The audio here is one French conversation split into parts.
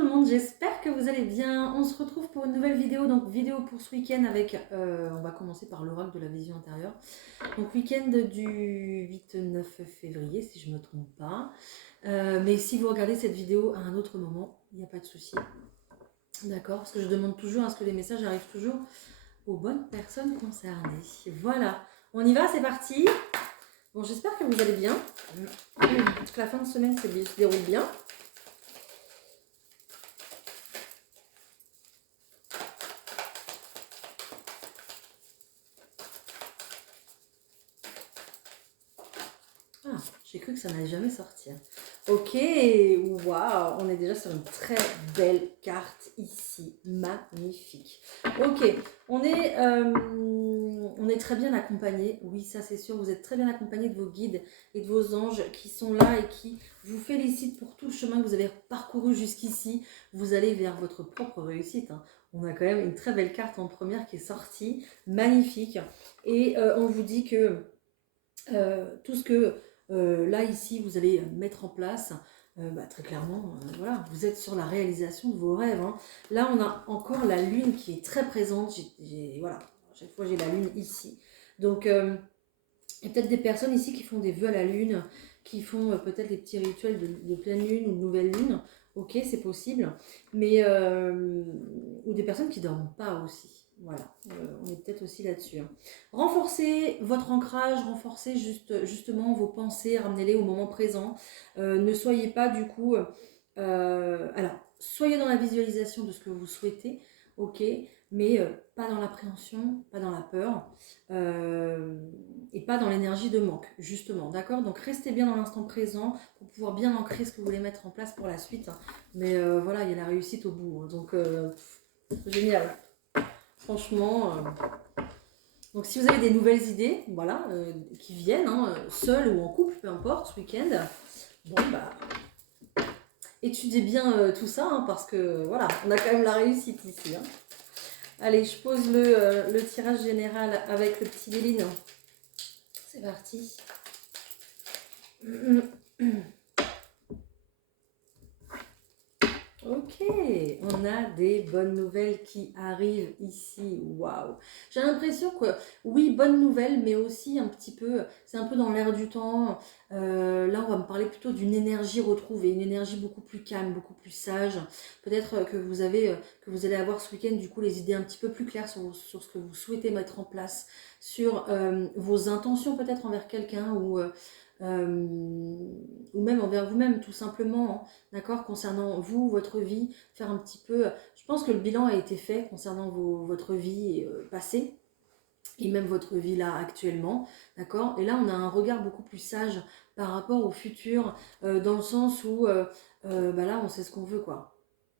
tout le monde, j'espère que vous allez bien. On se retrouve pour une nouvelle vidéo, donc vidéo pour ce week-end avec, on va commencer par l'oracle de la vision intérieure. Donc week-end du 8-9 février, si je ne me trompe pas. Mais si vous regardez cette vidéo à un autre moment, il n'y a pas de souci. D'accord, parce que je demande toujours à ce que les messages arrivent toujours aux bonnes personnes concernées. Voilà, on y va, c'est parti. Bon, j'espère que vous allez bien. Que la fin de semaine se déroule bien. Ah, j'ai cru que ça n'allait jamais sortir. Ok, waouh, on est déjà sur une très belle carte ici, magnifique. Ok, on est très bien accompagné, oui ça c'est sûr, vous êtes très bien accompagné de vos guides et de vos anges qui sont là et qui vous félicitent pour tout le chemin que vous avez parcouru jusqu'ici. Vous allez vers votre propre réussite, hein. On a quand même une très belle carte en première qui est sortie, magnifique. Et on vous dit que tout ce que là ici vous allez mettre en place, très clairement, voilà, vous êtes sur la réalisation de vos rêves, hein. Là on a encore la lune qui est très présente, voilà, à chaque fois j'ai la lune ici, donc il y a peut-être des personnes ici qui font des vœux à la lune, qui font peut-être des petits rituels de pleine lune ou de nouvelle lune, ok c'est possible, mais ou des personnes qui dorment pas aussi. Voilà, on est peut-être aussi là-dessus, hein. Renforcez votre ancrage, renforcez justement vos pensées, ramenez-les au moment présent. Ne soyez pas du coup... alors, soyez dans la visualisation de ce que vous souhaitez, ok, mais pas dans l'appréhension, pas dans la peur, et pas dans l'énergie de manque, justement, d'accord. Donc, restez bien dans l'instant présent pour pouvoir bien ancrer ce que vous voulez mettre en place pour la suite. Mais voilà, il y a la réussite au bout, hein. Donc, génial. Franchement, donc si vous avez des nouvelles idées, voilà, qui viennent, hein, seul ou en couple, peu importe, ce week-end, bon bah, étudiez bien tout ça, hein, parce que voilà, on a quand même la réussite ici, hein. Allez, je pose le tirage général avec le petit Léline. C'est parti. Ok, on a des bonnes nouvelles qui arrivent ici. Waouh! J'ai l'impression que, oui, bonnes nouvelles, mais aussi un petit peu, c'est un peu dans l'air du temps. Là, on va me parler plutôt d'une énergie retrouvée, une énergie beaucoup plus calme, beaucoup plus sage. Peut-être que que vous allez avoir ce week-end, du coup, les idées un petit peu plus claires sur ce que vous souhaitez mettre en place, sur vos intentions peut-être envers quelqu'un ou même envers vous-même, tout simplement, hein. D'accord, concernant vous, votre vie, faire un petit peu... Je pense que le bilan a été fait concernant votre vie passée et même votre vie là actuellement, d'accord. Et là, on a un regard beaucoup plus sage par rapport au futur, dans le sens où là, on sait ce qu'on veut, quoi.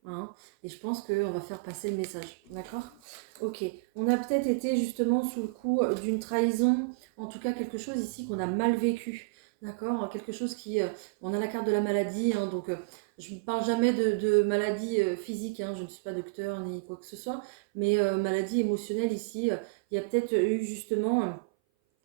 Hein, et je pense qu'on va faire passer le message, d'accord. Ok, on a peut-être été justement sous le coup d'une trahison, en tout cas quelque chose ici qu'on a mal vécu, d'accord, quelque chose qui... on a la carte de la maladie, hein, donc je ne parle jamais de maladie physique, hein, je ne suis pas docteur ni quoi que ce soit, mais maladie émotionnelle ici, il y a peut-être eu justement...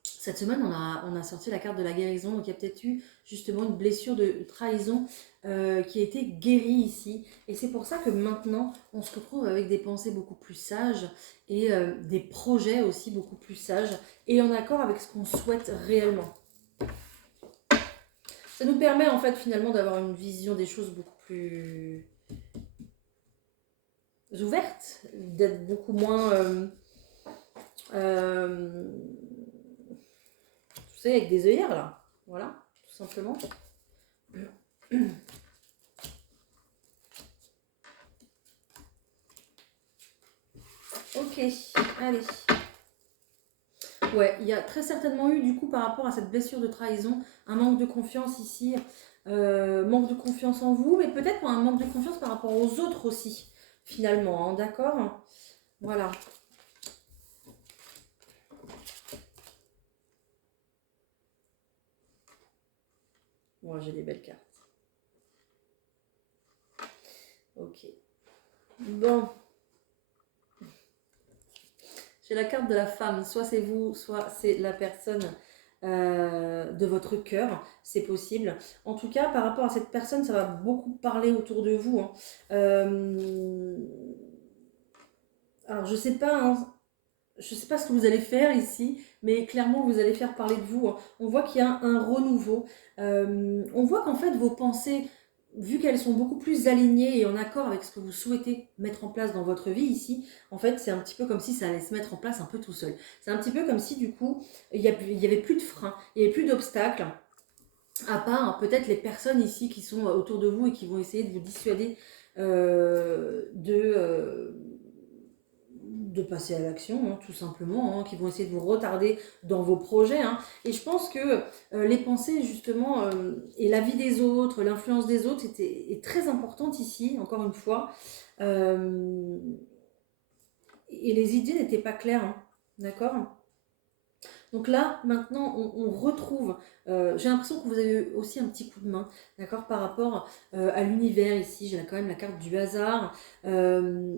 cette semaine, on a sorti la carte de la guérison, donc il y a peut-être eu justement une blessure de trahison qui a été guérie ici. Et c'est pour ça que maintenant, on se retrouve avec des pensées beaucoup plus sages et des projets aussi beaucoup plus sages et en accord avec ce qu'on souhaite réellement. Ça nous permet en fait finalement d'avoir une vision des choses beaucoup plus ouverte, d'être beaucoup moins... tu sais, avec des œillères là, voilà, tout simplement. Ok, allez. Ouais, il y a très certainement eu du coup par rapport à cette blessure de trahison, un manque de confiance ici, manque de confiance en vous, mais peut-être un manque de confiance par rapport aux autres aussi, finalement, hein, d'accord. Voilà. Bon, j'ai des belles cartes. Ok. Bon. J'ai la carte de la femme, soit c'est vous, soit c'est la personne de votre cœur, c'est possible. En tout cas, par rapport à cette personne, ça va beaucoup parler autour de vous, hein. Alors, je sais pas ce que vous allez faire ici, mais clairement, vous allez faire parler de vous, hein. On voit qu'il y a un renouveau. On voit qu'en fait, vos pensées, vu qu'elles sont beaucoup plus alignées et en accord avec ce que vous souhaitez mettre en place dans votre vie ici, en fait, c'est un petit peu comme si ça allait se mettre en place un peu tout seul. C'est un petit peu comme si, du coup, il y avait plus de freins, il n'y avait plus d'obstacles, à part peut-être les personnes ici qui sont autour de vous et qui vont essayer de vous dissuader de passer à l'action, hein, tout simplement, hein, qui vont essayer de vous retarder dans vos projets, hein. Et je pense que les pensées, justement, et la vie des autres, l'influence des autres est très importante ici, encore une fois. Euh, et les idées n'étaient pas claires, hein, d'accord? Donc là, maintenant, on retrouve, j'ai l'impression que vous avez eu aussi un petit coup de main, d'accord, par rapport à l'univers ici. J'ai quand même la carte du hasard. Euh,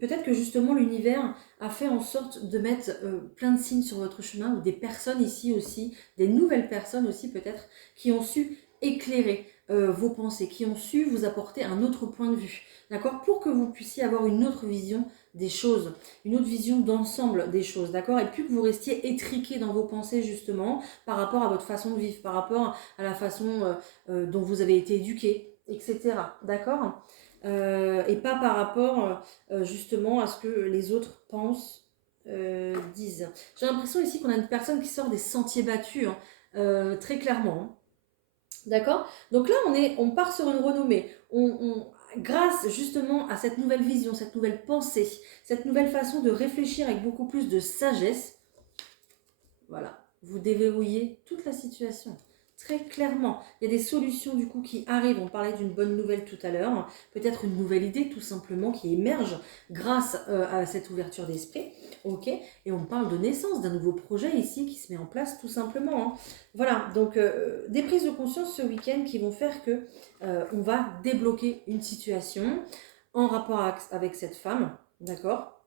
Peut-être que justement l'univers a fait en sorte de mettre plein de signes sur votre chemin, ou des personnes ici aussi, des nouvelles personnes aussi peut-être, qui ont su éclairer vos pensées, qui ont su vous apporter un autre point de vue, d'accord, pour que vous puissiez avoir une autre vision des choses, une autre vision d'ensemble des choses, d'accord, et plus que vous restiez étriqué dans vos pensées justement par rapport à votre façon de vivre, par rapport à la façon dont vous avez été éduqué, etc. D'accord, et pas par rapport justement à ce que les autres pensent, disent. J'ai l'impression ici qu'on a une personne qui sort des sentiers battus, hein, très clairement, hein. D'accord. Donc là, on part sur une renommée. Grâce justement à cette nouvelle vision, cette nouvelle pensée, cette nouvelle façon de réfléchir avec beaucoup plus de sagesse, voilà, vous déverrouillez toute la situation. Très clairement, il y a des solutions du coup qui arrivent. On parlait d'une bonne nouvelle tout à l'heure, peut-être une nouvelle idée tout simplement qui émerge grâce à cette ouverture d'esprit. Ok, et on parle de naissance d'un nouveau projet ici qui se met en place tout simplement, hein. Voilà, donc des prises de conscience ce week-end qui vont faire que on va débloquer une situation en rapport avec cette femme, d'accord.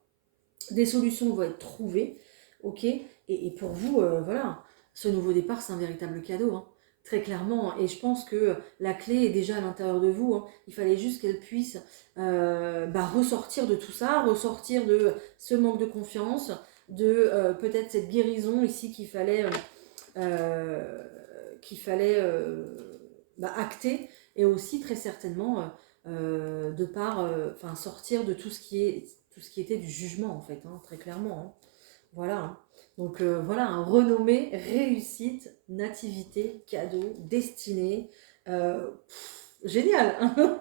Des solutions vont être trouvées, ok, et pour vous, voilà, ce nouveau départ, c'est un véritable cadeau, hein, très clairement. Et je pense que la clé est déjà à l'intérieur de vous, hein. Il fallait juste qu'elle puisse ressortir de tout ça, ressortir de ce manque de confiance, de peut-être cette guérison ici qu'il fallait acter, et aussi très certainement sortir de tout ce qui était du jugement en fait, hein, très clairement, hein. Voilà, hein. Donc voilà, un renommé, réussite, nativité, cadeau, destinée. Génial, hein.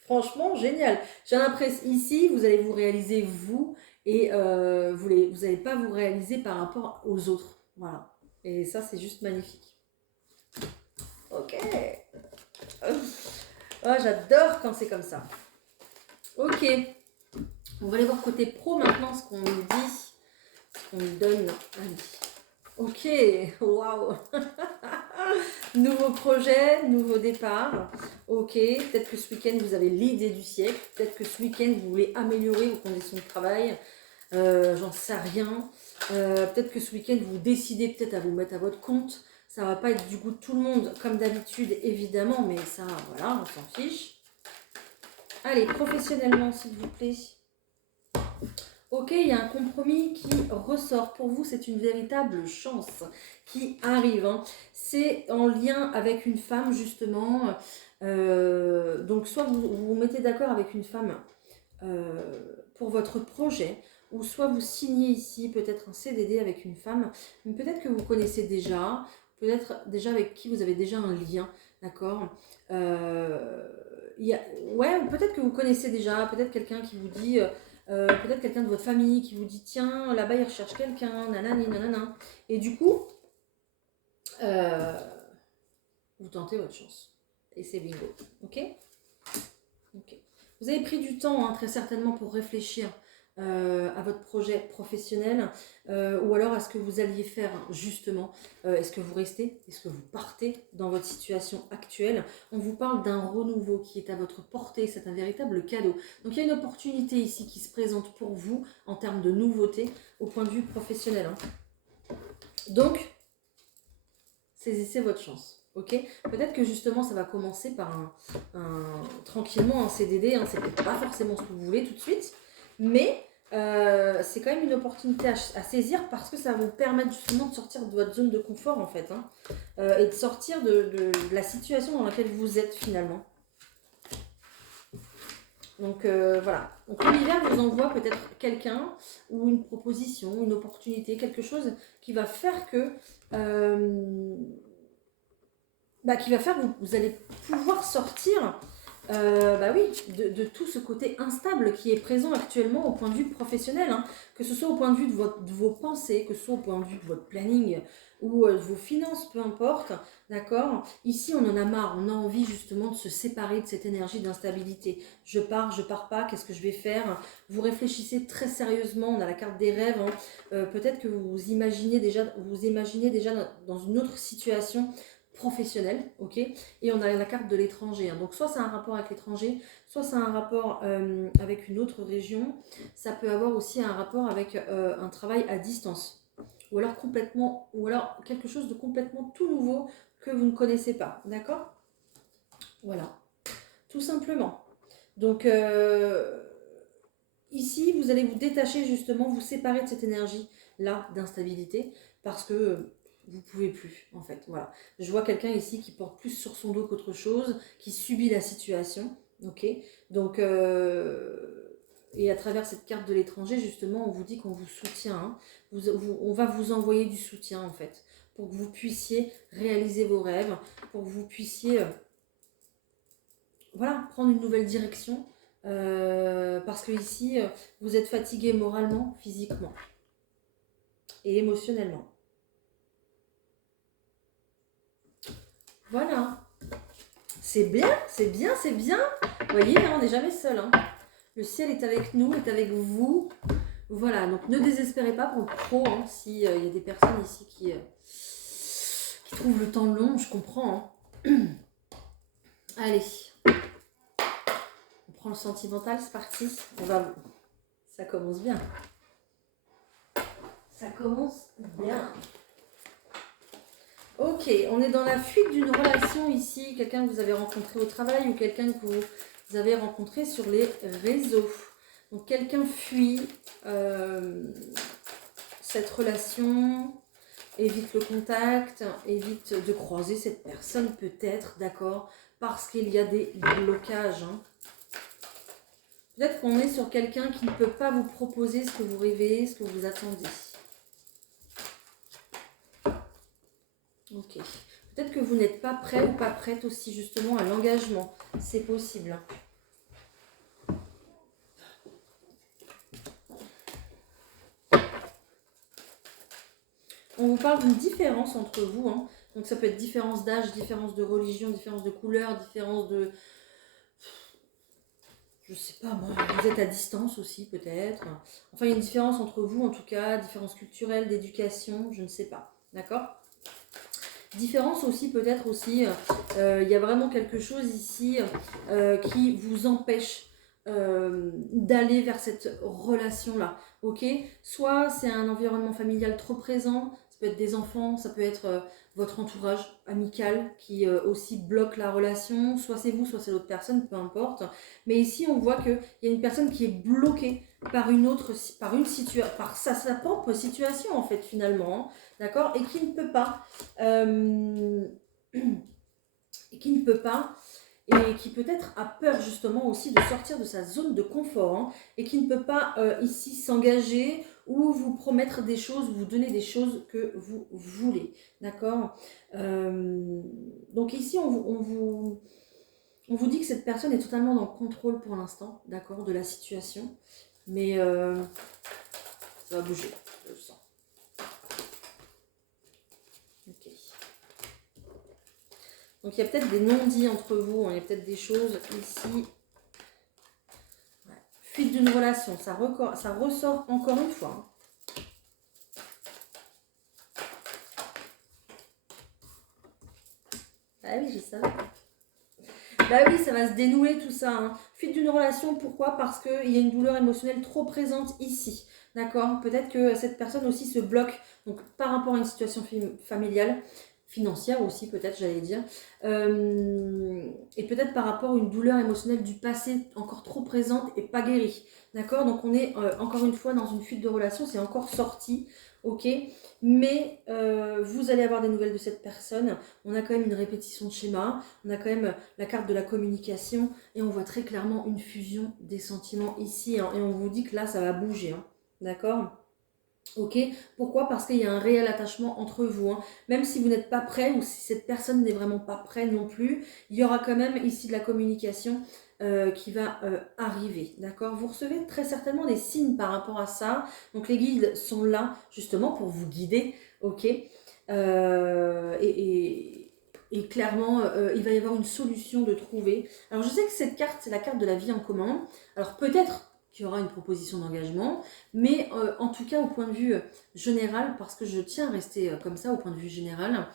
Franchement, génial. J'ai l'impression, ici, vous allez vous réaliser vous, et vous n'allez pas vous réaliser par rapport aux autres. Voilà. Et ça, c'est juste magnifique. Ok. Oh, j'adore quand c'est comme ça. Ok. On va aller voir côté pro maintenant ce qu'on nous dit, ce qu'on nous donne. Allez. Ok, waouh. Nouveau projet, nouveau départ. Ok, peut-être que ce week-end vous avez l'idée du siècle. Peut-être que ce week-end vous voulez améliorer vos conditions de travail. J'en sais rien. Peut-être que ce week-end vous décidez peut-être à vous mettre à votre compte. Ça va pas être du goût de tout le monde comme d'habitude évidemment, mais ça voilà, on s'en fiche. Allez, professionnellement s'il vous plaît. Ok, il y a un compromis qui ressort. Pour vous, c'est une véritable chance qui arrive, hein. C'est en lien avec une femme, justement. Donc, soit vous vous mettez d'accord avec une femme pour votre projet, ou soit vous signez ici peut-être un CDD avec une femme, mais peut-être que vous connaissez déjà, peut-être déjà avec qui vous avez déjà un lien, d'accord. Ouais, peut-être que vous connaissez déjà, peut-être quelqu'un qui vous dit... peut-être quelqu'un de votre famille qui vous dit tiens là-bas il recherche quelqu'un, nanani nanana, et du coup euh, vous tentez votre chance et c'est bingo. Ok, ok. Vous avez pris du temps, hein, très certainement pour réfléchir à votre projet professionnel, ou alors à ce que vous alliez faire, hein, justement. Est-ce que vous restez, est-ce que vous partez dans votre situation actuelle? On vous parle d'un renouveau qui est à votre portée, c'est un véritable cadeau. Donc il y a une opportunité ici qui se présente pour vous en termes de nouveauté au point de vue professionnel, hein. Donc saisissez votre chance. Ok, peut-être que justement ça va commencer par tranquillement un CDD, hein, c'est peut-être pas forcément ce que vous voulez tout de suite, mais c'est quand même une opportunité à saisir parce que ça va vous permettre justement de sortir de votre zone de confort en fait, hein, et de sortir de la situation dans laquelle vous êtes finalement. Donc voilà, donc l'univers vous envoie peut-être quelqu'un ou une proposition, une opportunité, quelque chose qui va faire que qui va faire que vous allez pouvoir sortir oui, de tout ce côté instable qui est présent actuellement au point de vue professionnel, hein, que ce soit au point de vue de vos pensées, que ce soit au point de vue de votre planning ou de vos finances, peu importe, d'accord. Ici, on en a marre, on a envie justement de se séparer de cette énergie d'instabilité. Je pars pas, qu'est-ce que je vais faire? Vous réfléchissez très sérieusement, on a la carte des rêves, hein. Peut-être que vous imaginez déjà dans une autre situation professionnelle, ok, et on a la carte de l'étranger, hein. Donc soit c'est un rapport avec l'étranger, soit c'est un rapport avec une autre région, ça peut avoir aussi un rapport avec un travail à distance, ou alors quelque chose de complètement tout nouveau que vous ne connaissez pas, d'accord? Voilà, tout simplement. Donc ici, vous allez vous détacher justement, vous séparer de cette énergie-là d'instabilité, parce que vous pouvez plus, en fait. Voilà. Je vois quelqu'un ici qui porte plus sur son dos qu'autre chose, qui subit la situation, ok. Donc, et à travers cette carte de l'étranger, justement, on vous dit qu'on vous soutient, hein. On va vous envoyer du soutien, en fait, pour que vous puissiez réaliser vos rêves, pour que vous puissiez voilà, prendre une nouvelle direction. Parce que ici, vous êtes fatigué moralement, physiquement et émotionnellement. Voilà. C'est bien, c'est bien, c'est bien. Vous voyez, hein, on n'est jamais seul, hein. Le ciel est avec nous, est avec vous. Voilà, donc ne désespérez pas pour le pro, hein, s'il y a des personnes ici qui trouvent le temps long, je comprends, hein. Allez. On prend le sentimental, c'est parti. Ça commence bien. Ça commence bien. Ok, on est dans la fuite d'une relation ici, quelqu'un que vous avez rencontré au travail ou quelqu'un que vous avez rencontré sur les réseaux. Donc quelqu'un fuit cette relation, évite le contact, évite de croiser cette personne peut-être, d'accord, parce qu'il y a des blocages, hein. Peut-être qu'on est sur quelqu'un qui ne peut pas vous proposer ce que vous rêvez, ce que vous attendez. Ok. Peut-être que vous n'êtes pas prêt ou pas prête aussi justement à l'engagement. C'est possible. On vous parle d'une différence entre vous, hein. Donc ça peut être différence d'âge, différence de religion, différence de couleur, différence de... Je sais pas moi, vous êtes à distance aussi peut-être. Enfin il y a une différence entre vous en tout cas, différence culturelle, d'éducation, je ne sais pas. D'accord ? Différence aussi peut-être aussi, il y a vraiment quelque chose ici qui vous empêche d'aller vers cette relation-là, ok? Soit c'est un environnement familial trop présent, ça peut être des enfants, ça peut être votre entourage amical qui aussi bloque la relation, soit c'est vous, soit c'est l'autre personne, peu importe. Mais ici on voit qu'il y a une personne qui est bloquée par par sa propre situation en fait finalement, hein, d'accord, et qui ne peut pas et qui ne peut pas et qui peut-être a peur justement aussi de sortir de sa zone de confort, hein, et qui ne peut pas ici s'engager ou vous promettre des choses, vous donner des choses que vous voulez, d'accord. Donc ici on vous dit que cette personne est totalement dans le contrôle pour l'instant, d'accord, de la situation, mais ça va bouger, je le sens. Ok. Donc il y a peut-être des non-dits entre vous, hein, il y a peut-être des choses ici. Ouais. Fuite d'une relation, ça ressort encore une fois. Ah oui, je savais. Bah oui, ça va se dénouer tout ça, hein. Fuite d'une relation, pourquoi? Parce qu'il y a une douleur émotionnelle trop présente ici. D'accord? Peut-être que cette personne aussi se bloque donc, par rapport à une situation familiale. financière aussi peut-être, j'allais dire, et peut-être par rapport à une douleur émotionnelle du passé encore trop présente et pas guérie, d'accord? Donc on est encore une fois dans une fuite de relation, c'est encore sorti, ok? Mais vous allez avoir des nouvelles de cette personne, on a quand même une répétition de schéma, on a quand même la carte de la communication, et on voit très clairement une fusion des sentiments ici, hein, et on vous dit que là ça va bouger, hein, d'accord? Ok, pourquoi? Parce qu'il y a un réel attachement entre vous, hein. Même si vous n'êtes pas prêt ou si cette personne n'est vraiment pas prête non plus, il y aura quand même ici de la communication qui va arriver, d'accord? Vous recevez très certainement des signes par rapport à ça, donc les guides sont là justement pour vous guider, ok? Et clairement, il va y avoir une solution de trouver. Alors je sais que cette carte, c'est la carte de la vie en commun, alors peut-être qu'il y aura une proposition d'engagement, mais en tout cas au point de vue général, parce que je tiens à rester comme ça au point de vue général,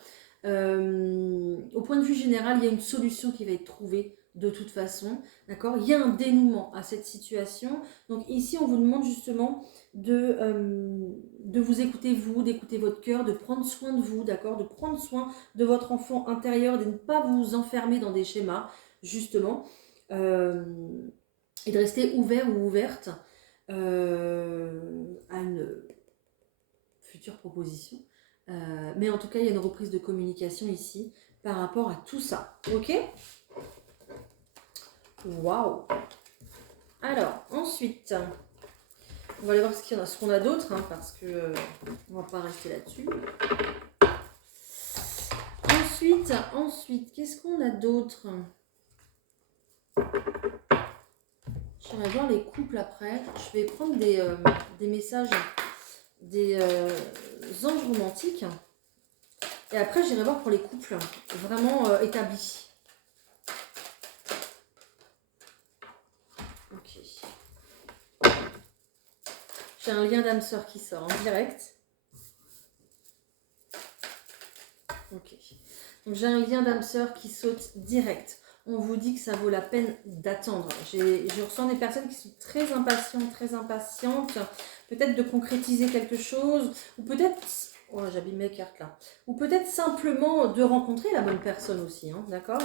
au point de vue général, il y a une solution qui va être trouvée de toute façon, d'accord? Il y a un dénouement à cette situation, donc ici on vous demande justement de vous écouter vous, d'écouter votre cœur, de prendre soin de vous, d'accord? De prendre soin de votre enfant intérieur, de ne pas vous enfermer dans des schémas, justement. Et de rester ouvert ou ouverte à une future proposition. Mais en tout cas, il y a une reprise de communication ici par rapport à tout ça. Ok? Waouh! Alors, ensuite, on va aller voir ce qu'on a d'autre, hein, parce que on va pas rester là-dessus. Ensuite, qu'est-ce qu'on a d'autre? J'aimerais voir les couples après. Je vais prendre des messages des anges romantiques. Et après, j'irai voir pour les couples vraiment établis. Ok. J'ai un lien d'âme sœur qui sort en direct. Ok. Donc j'ai un lien d'âme sœur qui saute direct. On vous dit que ça vaut la peine d'attendre. Je ressens des personnes qui sont très impatientes, peut-être de concrétiser quelque chose, ou peut-être... Oh, j'abîme mes cartes là. Ou peut-être simplement de rencontrer la bonne personne aussi, hein, d'accord?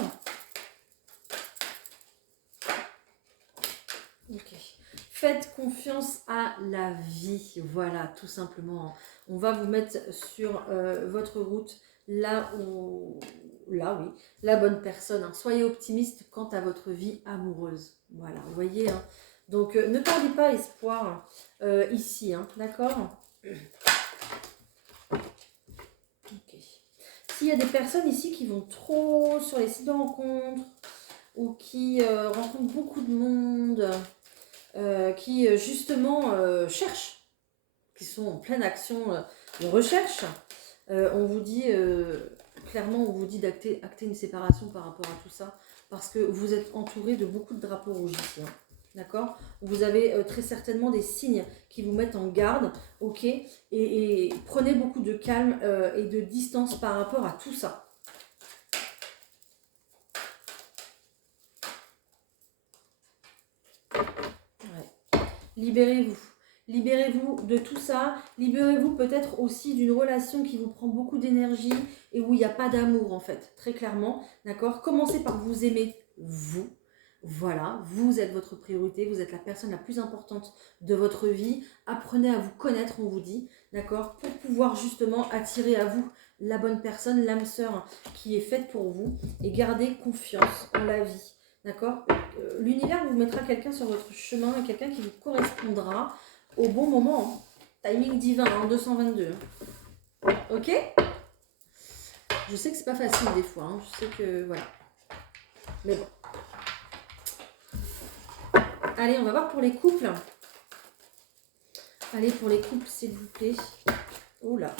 Ok. Faites confiance à la vie, voilà, tout simplement. On va vous mettre sur votre route là où, là oui, la bonne personne, hein. Soyez optimiste quant à votre vie amoureuse. Voilà, vous voyez, hein. Donc ne perdez pas espoir ici, hein, d'accord? Ok. S'il y a des personnes ici qui vont trop sur les sites de rencontres ou qui rencontrent beaucoup de monde, qui justement cherchent, qui sont en pleine action de recherche, on vous dit clairement, on vous dit acter une séparation par rapport à tout ça, parce que vous êtes entouré de beaucoup de drapeaux rouges ici, hein. D'accord? Vous avez très certainement des signes qui vous mettent en garde, ok? Et prenez beaucoup de calme et de distance par rapport à tout ça. Ouais. Libérez-vous. Libérez-vous de tout ça. Libérez-vous peut-être aussi d'une relation qui vous prend beaucoup d'énergie et où il n'y a pas d'amour en fait, très clairement. D'accord? Commencez par vous aimer, vous. Voilà, vous êtes votre priorité, vous êtes la personne la plus importante de votre vie. Apprenez à vous connaître, on vous dit, d'accord? Pour pouvoir justement attirer à vous la bonne personne, l'âme sœur qui est faite pour vous et garder confiance en la vie. D'accord? L'univers vous mettra quelqu'un sur votre chemin, quelqu'un qui vous correspondra au bon moment. Timing divin, hein, 222. Ok? Je sais que c'est pas facile des fois, hein. Je sais que voilà. Mais bon. Allez, on va voir pour les couples. Allez, pour les couples, s'il vous plaît. Oula.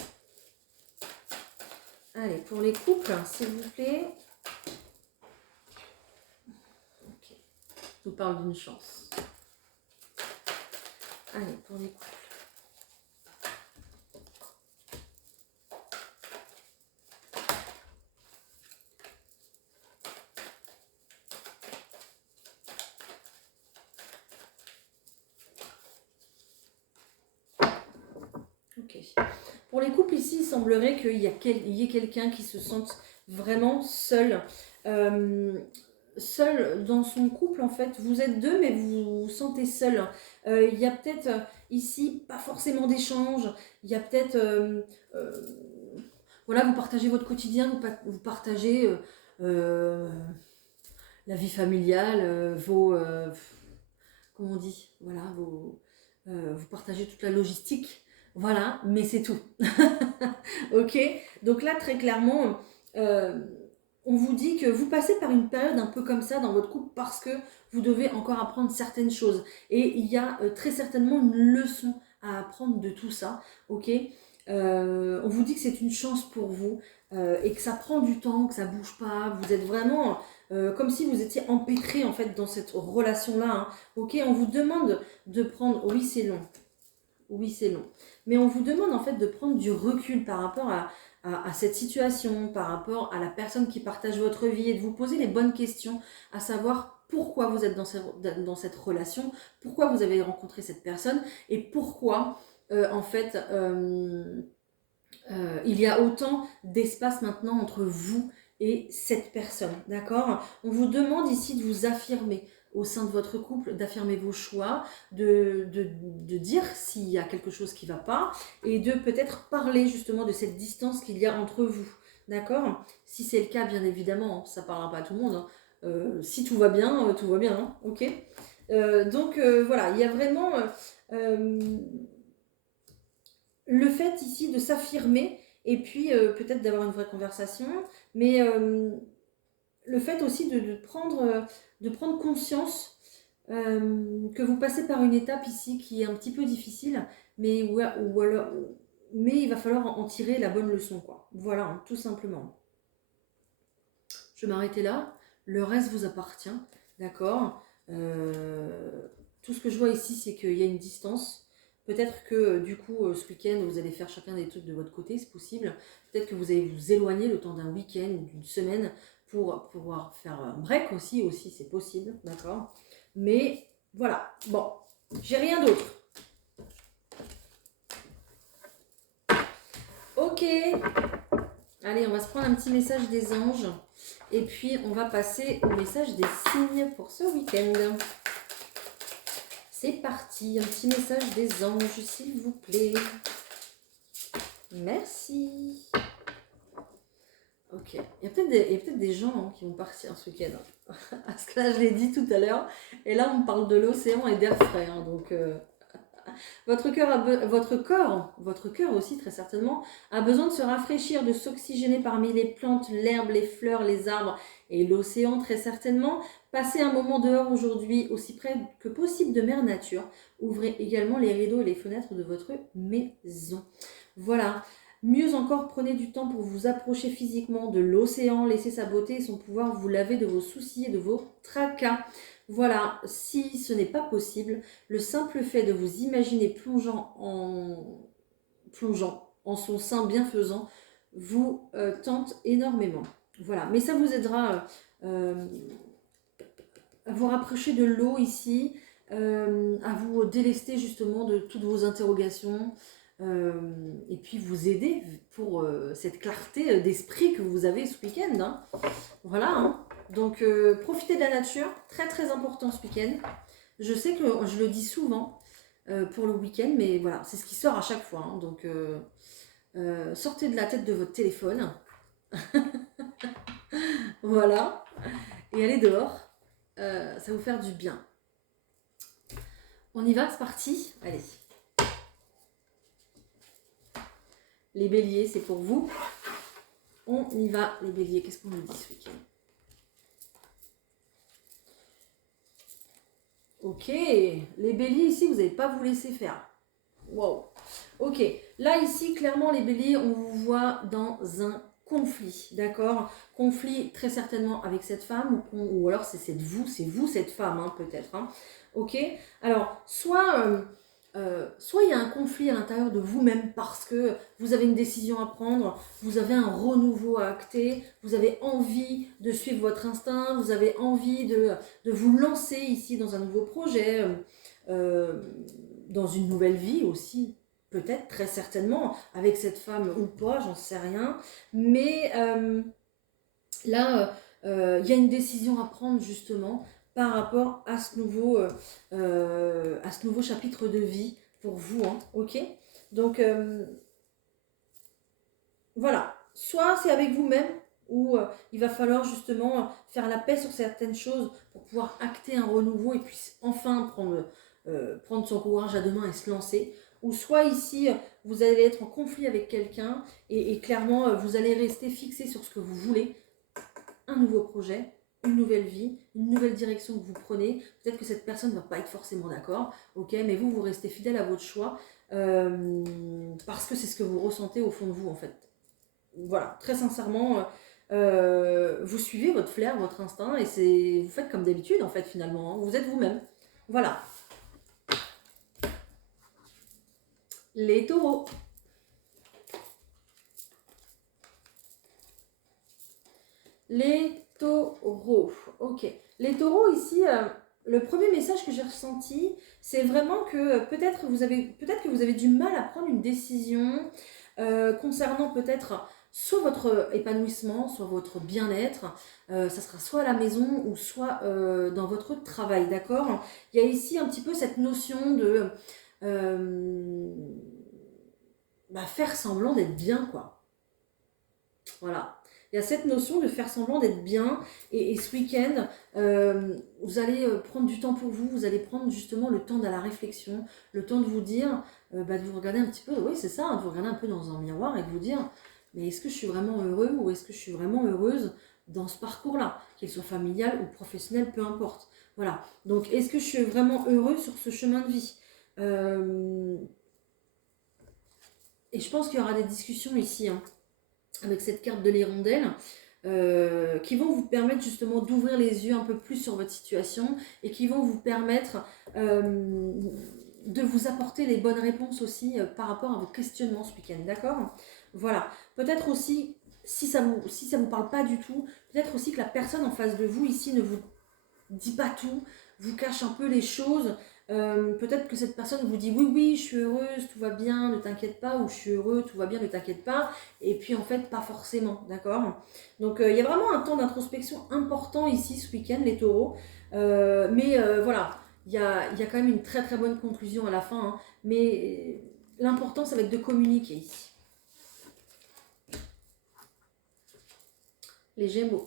Allez, pour les couples, s'il vous plaît. Ok. Je vous parle d'une chance. Allez, pour les couples. Ok. Pour les couples ici, il semblerait qu'il y ait quelqu'un qui se sente vraiment seul. Seul dans son couple, en fait. Vous êtes deux, mais vous vous sentez seul. Il y a peut-être ici pas forcément d'échange. Il y a peut-être... voilà, vous partagez votre quotidien, vous partagez la vie familiale, comment on dit, voilà, vous partagez toute la logistique, voilà, mais c'est tout. Ok, donc là, très clairement, on vous dit que vous passez par une période un peu comme ça dans votre couple parce que vous devez encore apprendre certaines choses. Et il y a très certainement une leçon à apprendre de tout ça, ok. On vous dit que c'est une chance pour vous et que ça prend du temps, que ça bouge pas. Vous êtes vraiment comme si vous étiez empêtré en fait dans cette relation-là. Hein. Ok, on vous demande de prendre. Oui, c'est long. Oui, c'est long. Mais on vous demande en fait de prendre du recul par rapport à cette situation, par rapport à la personne qui partage votre vie et de vous poser les bonnes questions, à savoir pourquoi vous êtes dans cette relation, pourquoi vous avez rencontré cette personne et pourquoi en fait il y a autant d'espace maintenant entre vous et cette personne, d'accord? On vous demande ici de vous affirmer au sein de votre couple, d'affirmer vos choix, de dire s'il y a quelque chose qui ne va pas et de peut-être parler justement de cette distance qu'il y a entre vous, d'accord? Si c'est le cas, bien évidemment, ça ne parlera pas à tout le monde, hein. Si tout va bien, hein, ok? Donc voilà, il y a vraiment... le fait ici de s'affirmer et puis peut-être d'avoir une vraie conversation, mais le fait aussi de prendre conscience que vous passez par une étape ici qui est un petit peu difficile, mais, mais il va falloir en tirer la bonne leçon, quoi. Voilà, hein, tout simplement. Je vais m'arrêter là. Le reste vous appartient, d'accord. Tout ce que je vois ici, c'est qu'il y a une distance. Peut-être que du coup, ce week-end, vous allez faire chacun des trucs de votre côté, c'est possible. Peut-être que vous allez vous éloigner le temps d'un week-end ou d'une semaine pour pouvoir faire un break aussi c'est possible, d'accord. Mais voilà, bon, j'ai rien d'autre. Ok, allez, on va se prendre un petit message des anges. Et puis, on va passer au message des signes pour ce week-end. C'est parti, un petit message des anges, s'il vous plaît. Merci. Ok, il y a peut-être des gens hein, qui vont partir ce week-end. Parce que là, je l'ai dit tout à l'heure. Et là, on me parle de l'océan et d'air frais. Hein, donc, votre cœur aussi, très certainement, a besoin de se rafraîchir, de s'oxygéner parmi les plantes, l'herbe, les fleurs, les arbres et l'océan, très certainement. Passez un moment dehors aujourd'hui, aussi près que possible de Mère Nature. Ouvrez également les rideaux et les fenêtres de votre maison. Voilà. Mieux encore, prenez du temps pour vous approcher physiquement de l'océan, laissez sa beauté et son pouvoir vous laver de vos soucis et de vos tracas. Voilà, si ce n'est pas possible, le simple fait de vous imaginer plongeant en son sein bienfaisant vous tente énormément. Voilà, mais ça vous aidera à vous rapprocher de l'eau ici, à vous délester justement de toutes vos interrogations et puis vous aider pour cette clarté d'esprit que vous avez ce week-end. Hein. Voilà, hein. Donc profitez de la nature, très très important ce week-end. Je sais que je le dis souvent pour le week-end, mais voilà, c'est ce qui sort à chaque fois. Hein. Donc sortez de la tête de votre téléphone. Voilà, et allez dehors. Ça va vous faire du bien. On y va, c'est parti. Allez. Les béliers, c'est pour vous. On y va, les béliers. Qu'est-ce qu'on nous dit ce week-end? Ok, les béliers ici, vous n'allez pas vous laisser faire. Wow. Ok, là ici, clairement, les béliers, on vous voit dans un conflit, d'accord? Conflit très certainement avec cette femme, ou alors c'est vous cette femme, hein, peut-être. Hein. Ok, alors, soit il y a un conflit à l'intérieur de vous-même parce que vous avez une décision à prendre, vous avez un renouveau à acter, vous avez envie de suivre votre instinct, vous avez envie de vous lancer ici dans un nouveau projet, dans une nouvelle vie aussi, peut-être, très certainement, avec cette femme ou pas, j'en sais rien. Mais là, il y a une décision à prendre justement par rapport à ce nouveau chapitre de vie pour vous, hein, ok? Donc voilà, soit c'est avec vous-même, ou il va falloir justement faire la paix sur certaines choses pour pouvoir acter un renouveau et puis enfin prendre son courage à deux mains et se lancer. Ou soit ici, vous allez être en conflit avec quelqu'un et clairement, vous allez rester fixé sur ce que vous voulez, un nouveau projet, une nouvelle vie, une nouvelle direction que vous prenez. Peut-être que cette personne ne va pas être forcément d'accord, ok, mais vous restez fidèle à votre choix parce que c'est ce que vous ressentez au fond de vous en fait. Voilà, très sincèrement, vous suivez votre flair, votre instinct et vous faites comme d'habitude en fait finalement, hein. Vous êtes vous-même. Voilà. Les taureaux. Les taureaux. Ok. Les taureaux ici, le premier message que j'ai ressenti, c'est vraiment que peut-être que vous avez du mal à prendre une décision concernant peut-être soit votre épanouissement, soit votre bien-être. Ça sera soit à la maison ou soit dans votre travail, d'accord? Il y a ici un petit peu cette notion de faire semblant d'être bien, quoi. Voilà. Il y a cette notion de faire semblant d'être bien et ce week-end, vous allez prendre du temps pour vous, vous allez prendre justement le temps de la réflexion, le temps de vous dire, de vous regarder un petit peu, oui c'est ça, de vous regarder un peu dans un miroir et de vous dire, mais est-ce que je suis vraiment heureux ou est-ce que je suis vraiment heureuse dans ce parcours-là, qu'il soit familial ou professionnel, peu importe. Voilà, donc est-ce que je suis vraiment heureux sur ce chemin de vie Et je pense qu'il y aura des discussions ici, hein, avec cette carte de l'hirondelle, qui vont vous permettre justement d'ouvrir les yeux un peu plus sur votre situation et qui vont vous permettre de vous apporter les bonnes réponses aussi par rapport à vos questionnements ce week-end, d'accord? Voilà, peut-être aussi, si ça vous parle pas du tout, peut-être aussi que la personne en face de vous ici ne vous dit pas tout, vous cache un peu les choses. Peut-être que cette personne vous dit oui, oui, je suis heureuse, tout va bien, ne t'inquiète pas, ou je suis heureux, tout va bien, ne t'inquiète pas, et puis en fait, pas forcément, d'accord? Donc, il y a vraiment un temps d'introspection important ici ce week-end, les taureaux. Mais voilà, il y a quand même une très très bonne conclusion à la fin, hein. Mais l'important, ça va être de communiquer ici. Les Gémeaux.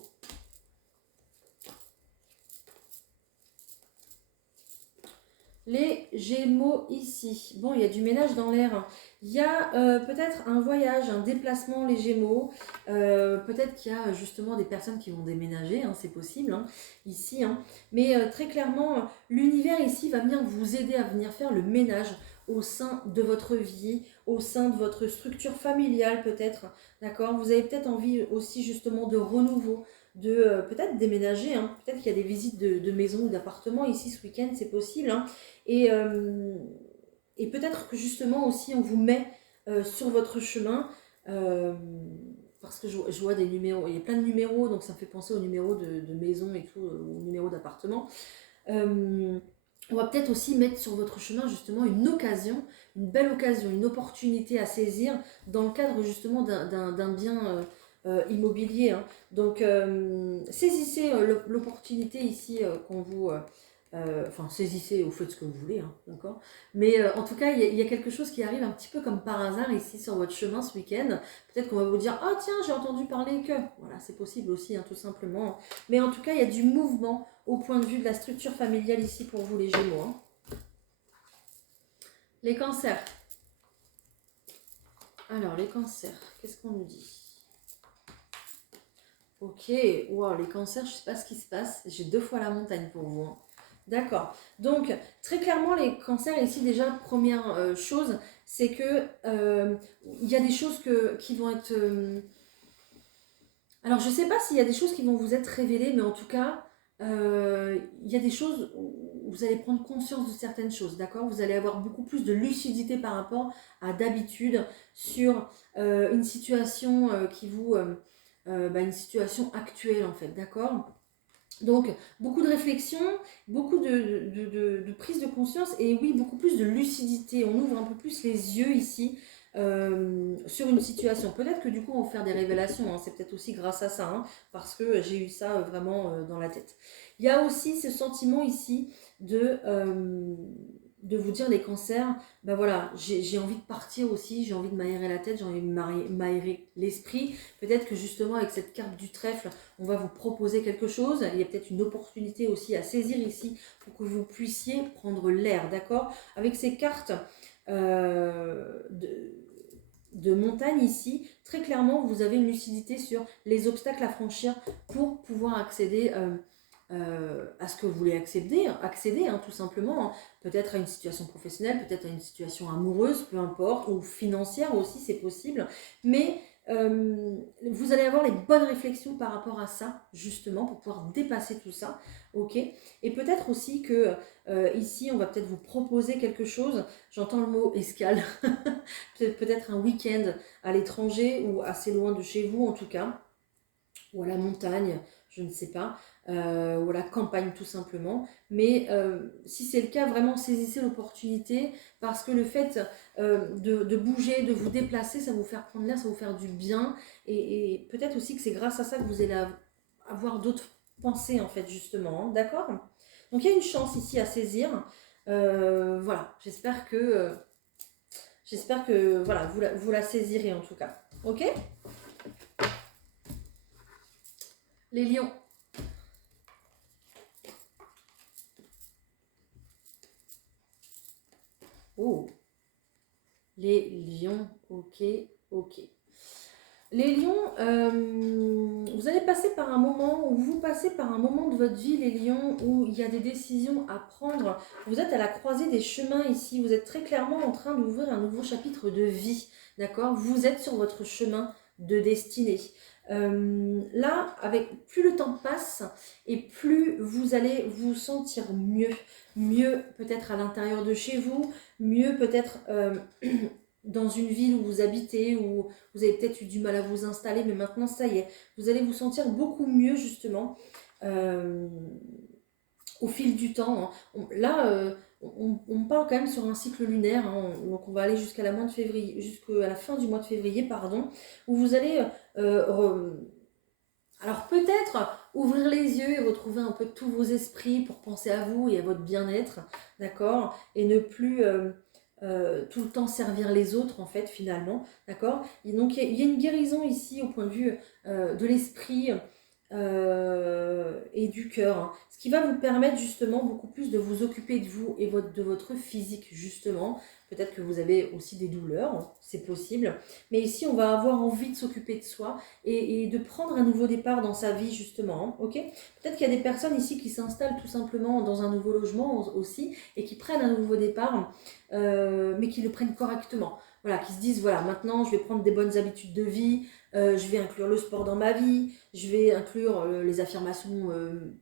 Les Gémeaux ici. Bon, il y a du ménage dans l'air. Il y a peut-être un voyage, un déplacement, les Gémeaux. Peut-être qu'il y a justement des personnes qui vont déménager, hein, c'est possible, hein, ici. Hein. Mais très clairement, l'univers ici va venir vous aider à venir faire le ménage au sein de votre vie, au sein de votre structure familiale peut-être. D'accord? Vous avez peut-être envie aussi justement de renouveau, de peut-être déménager. Hein. Peut-être qu'il y a des visites de maisons ou d'appartements ici ce week-end, c'est possible. Hein. Et, et peut-être que justement aussi on vous met sur votre chemin, parce que je vois des numéros, il y a plein de numéros, donc ça me fait penser aux numéros de maison et tout, aux numéros d'appartement. On va peut-être aussi mettre sur votre chemin justement une occasion, une belle occasion, une opportunité à saisir dans le cadre justement d'un bien immobilier. Hein. Donc saisissez l'opportunité ici qu'on vous... enfin, saisissez ou faites ce que vous voulez, hein, d'accord? Mais en tout cas, il y a quelque chose qui arrive un petit peu comme par hasard ici sur votre chemin ce week-end. Peut-être qu'on va vous dire, ah tiens, j'ai entendu parler que... Voilà, c'est possible aussi, hein, tout simplement. Mais en tout cas, il y a du mouvement au point de vue de la structure familiale ici pour vous les Gémeaux. Hein. Les cancers. Alors, les cancers, qu'est-ce qu'on nous dit? Ok, wow, les cancers, je ne sais pas ce qui se passe. J'ai 2 fois la montagne pour vous. Hein. D'accord. Donc, très clairement, les cancers, ici, déjà, première chose, c'est que il y a des choses qui vont être... alors, je ne sais pas s'il y a des choses qui vont vous être révélées, mais en tout cas, il y a des choses où vous allez prendre conscience de certaines choses, d'accord? Vous allez avoir beaucoup plus de lucidité par rapport à d'habitude sur une situation qui vous... une situation actuelle, en fait, d'accord? Donc, beaucoup de réflexion, beaucoup de prise de conscience et oui, beaucoup plus de lucidité. On ouvre un peu plus les yeux ici sur une situation. Peut-être que du coup, on va faire des révélations. Hein. C'est peut-être aussi grâce à ça, hein, parce que j'ai eu ça vraiment dans la tête. Il y a aussi ce sentiment ici de vous dire les cancers, ben voilà, j'ai envie de partir aussi, j'ai envie de m'aérer la tête, j'ai envie de m'aérer l'esprit. Peut-être que justement avec cette carte du trèfle, on va vous proposer quelque chose. Il y a peut-être une opportunité aussi à saisir ici pour que vous puissiez prendre l'air, d'accord? Avec ces cartes de montagne ici, très clairement, vous avez une lucidité sur les obstacles à franchir pour pouvoir accéder à ce que vous voulez accéder hein, tout simplement. Hein. Peut-être à une situation professionnelle, peut-être à une situation amoureuse, peu importe, ou financière aussi, c'est possible. Mais vous allez avoir les bonnes réflexions par rapport à ça, justement, pour pouvoir dépasser tout ça, ok? Et peut-être aussi que ici, on va peut-être vous proposer quelque chose, j'entends le mot escale, peut-être un week-end à l'étranger ou assez loin de chez vous en tout cas, ou à la montagne, je ne sais pas, ou à la campagne tout simplement. Mais si c'est le cas, vraiment saisissez l'opportunité parce que le fait de bouger, de vous déplacer, ça va vous faire prendre l'air, ça va vous faire du bien. Et peut-être aussi que c'est grâce à ça que vous allez avoir d'autres pensées en fait justement. Hein, d'accord? Donc il y a une chance ici à saisir. Voilà, j'espère que voilà, vous la saisirez en tout cas. Ok? Les lions. Oh, les lions, ok, ok. Les lions, vous allez passer par un moment, ou vous passez par un moment de votre vie, les lions, où il y a des décisions à prendre. Vous êtes à la croisée des chemins ici, vous êtes très clairement en train d'ouvrir un nouveau chapitre de vie, d'accord? Vous êtes sur votre chemin de destinée. Là, avec plus le temps passe et plus vous allez vous sentir mieux, mieux peut-être à l'intérieur de chez vous, mieux peut-être dans une ville où vous habitez, où vous avez peut-être eu du mal à vous installer, mais maintenant ça y est, vous allez vous sentir beaucoup mieux justement euh, au fil du temps. Hein. Là, on parle quand même sur un cycle lunaire, hein, donc on va aller jusqu'à jusqu'à la fin du mois de février, pardon, où vous allez alors peut-être ouvrir les yeux et retrouver un peu tous vos esprits pour penser à vous et à votre bien-être, d'accord? Et ne plus tout le temps servir les autres en fait finalement, d'accord? Et donc il y a une guérison ici au point de vue de l'esprit et du cœur, hein, ce qui va vous permettre justement beaucoup plus de vous occuper de vous et de votre physique justement. Peut-être que vous avez aussi des douleurs, hein, c'est possible, mais ici on va avoir envie de s'occuper de soi et de prendre un nouveau départ dans sa vie justement, hein, ok? Peut-être qu'il y a des personnes ici qui s'installent tout simplement dans un nouveau logement aussi et qui prennent un nouveau départ, mais qui le prennent correctement. Voilà, qui se disent, voilà, maintenant je vais prendre des bonnes habitudes de vie, je vais inclure le sport dans ma vie, je vais inclure les affirmations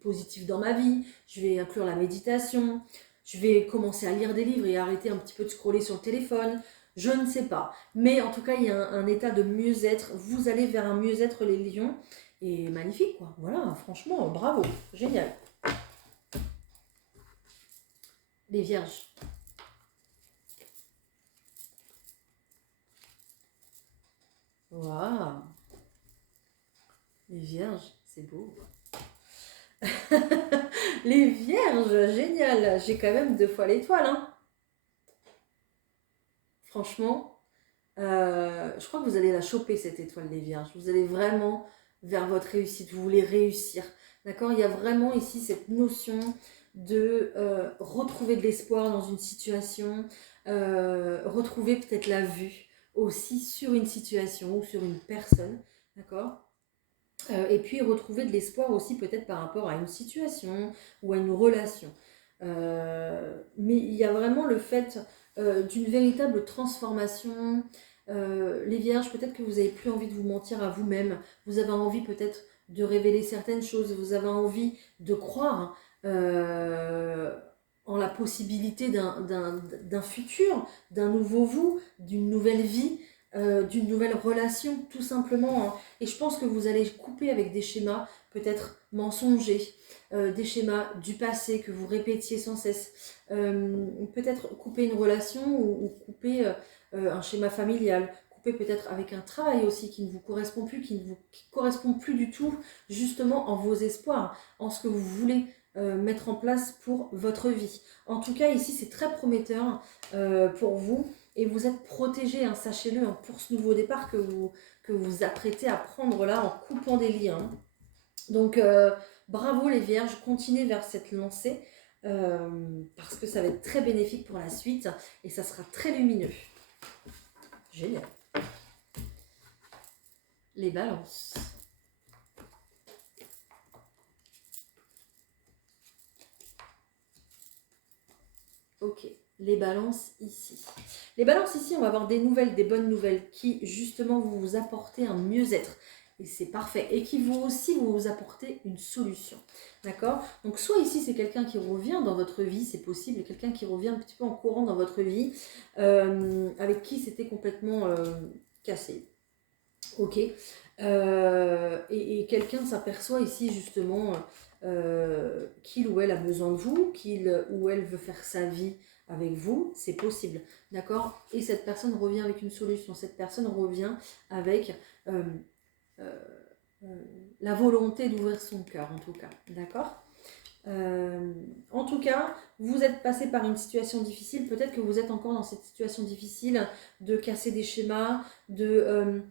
positives dans ma vie, je vais inclure la méditation, je vais commencer à lire des livres et arrêter un petit peu de scroller sur le téléphone, je ne sais pas. Mais en tout cas, il y a un état de mieux-être. Vous allez vers un mieux-être, les lions. Et magnifique, quoi. Voilà, franchement, bravo. Génial. Les vierges. Waouh. Les vierges, c'est beau. Les vierges, génial. J'ai quand même 2 fois l'étoile, hein. Franchement, je crois que vous allez la choper, cette étoile des vierges. Vous allez vraiment vers votre réussite. Vous voulez réussir. D'accord? Il y a vraiment ici cette notion de retrouver de l'espoir dans une situation, retrouver peut-être la vue aussi sur une situation ou sur une personne. D'accord? Et puis retrouver de l'espoir aussi peut-être par rapport à une situation ou à une relation. Mais il y a vraiment le fait d'une véritable transformation. Les vierges, peut-être que vous n'avez plus envie de vous mentir à vous-même. Vous avez envie peut-être de révéler certaines choses. Vous avez envie de croire en la possibilité d'un futur, d'un nouveau vous, d'une nouvelle vie. d'une nouvelle relation, tout simplement. Hein. Et je pense que vous allez couper avec des schémas peut-être mensongers, des schémas du passé que vous répétiez sans cesse. Peut-être couper une relation ou couper un schéma familial, couper peut-être avec un travail aussi qui ne vous correspond plus, qui ne vous correspond plus du tout justement en vos espoirs, en ce que vous voulez mettre en place pour votre vie. En tout cas, ici, c'est très prometteur pour vous et vous êtes protégé, hein, sachez-le, hein, pour ce nouveau départ que vous apprêtez à prendre là en coupant des liens. Donc, bravo les vierges, continuez vers cette lancée parce que ça va être très bénéfique pour la suite et ça sera très lumineux. Génial. Les balances. Ok, les balances ici. Les balances ici, on va avoir des nouvelles, des bonnes nouvelles qui justement vont vous apporter un mieux-être. Et c'est parfait. Et qui vont aussi vous apporter une solution. D'accord? Donc soit ici c'est quelqu'un qui revient dans votre vie, c'est possible, quelqu'un qui revient un petit peu en courant dans votre vie, avec qui c'était complètement cassé. Ok. Et quelqu'un s'aperçoit ici justement qu'il ou elle a besoin de vous, qu'il ou elle veut faire sa vie avec vous, c'est possible, d'accord? Et cette personne revient avec une solution, cette personne revient avec la volonté d'ouvrir son cœur en tout cas, d'accord? En tout cas, vous êtes passé par une situation difficile, peut-être que vous êtes encore dans cette situation difficile de casser des schémas, de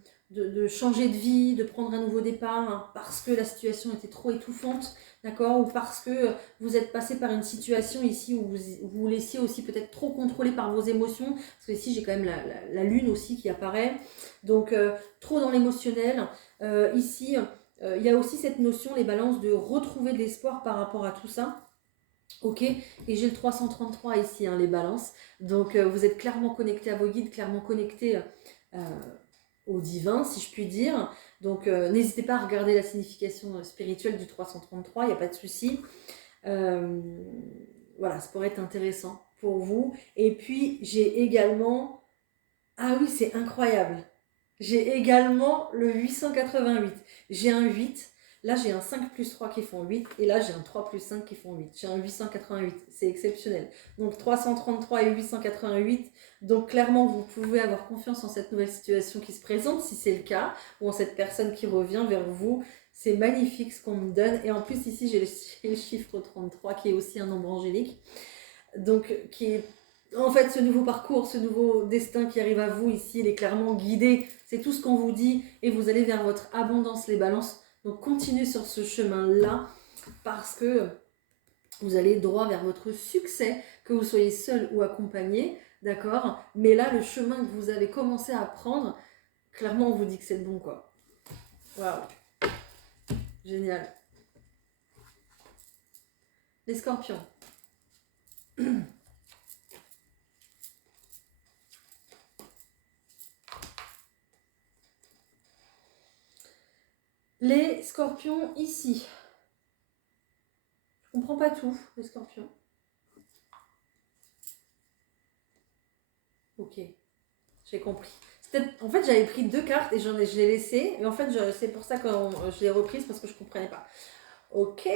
changer de vie, de prendre un nouveau départ hein, parce que la situation était trop étouffante, d'accord? Ou parce que vous êtes passé par une situation ici où vous vous laissiez aussi peut-être trop contrôler par vos émotions, parce que ici j'ai quand même la lune aussi qui apparaît, donc trop dans l'émotionnel. Ici, il y a aussi cette notion, les balances, de retrouver de l'espoir par rapport à tout ça. Ok, et j'ai le 333 ici, hein, les balances. Donc vous êtes clairement connecté à vos guides, clairement connecté au divin, si je puis dire. Donc n'hésitez pas à regarder la signification spirituelle du 333, il n'y a pas de souci. Voilà, ça pourrait être intéressant pour vous. Et puis j'ai également... Ah oui, c'est incroyable. J'ai également le 888. J'ai un 8. Là, j'ai un 5 plus 3 qui font 8. Et là, j'ai un 3 plus 5 qui font 8. J'ai un 888. C'est exceptionnel. Donc, 333 et 888. Donc, clairement, vous pouvez avoir confiance en cette nouvelle situation qui se présente, si c'est le cas, ou en cette personne qui revient vers vous. C'est magnifique ce qu'on me donne. Et en plus, ici, j'ai le chiffre 33 qui est aussi un nombre angélique. Donc, qui est en fait, ce nouveau parcours, ce nouveau destin qui arrive à vous ici, il est clairement guidé. C'est tout ce qu'on vous dit et vous allez vers votre abondance, les balances. Donc, continuez sur ce chemin-là parce que vous allez droit vers votre succès, que vous soyez seul ou accompagné, d'accord? Mais là, le chemin que vous avez commencé à prendre, clairement, on vous dit que c'est le bon, quoi. Waouh! Génial. Les scorpions. Les scorpions ici. Je comprends pas tout, les scorpions. Ok, j'ai compris. En fait, j'avais pris 2 cartes et je l'ai laissé. Et en fait, c'est pour ça que je l'ai reprise parce que je ne comprenais pas. Ok,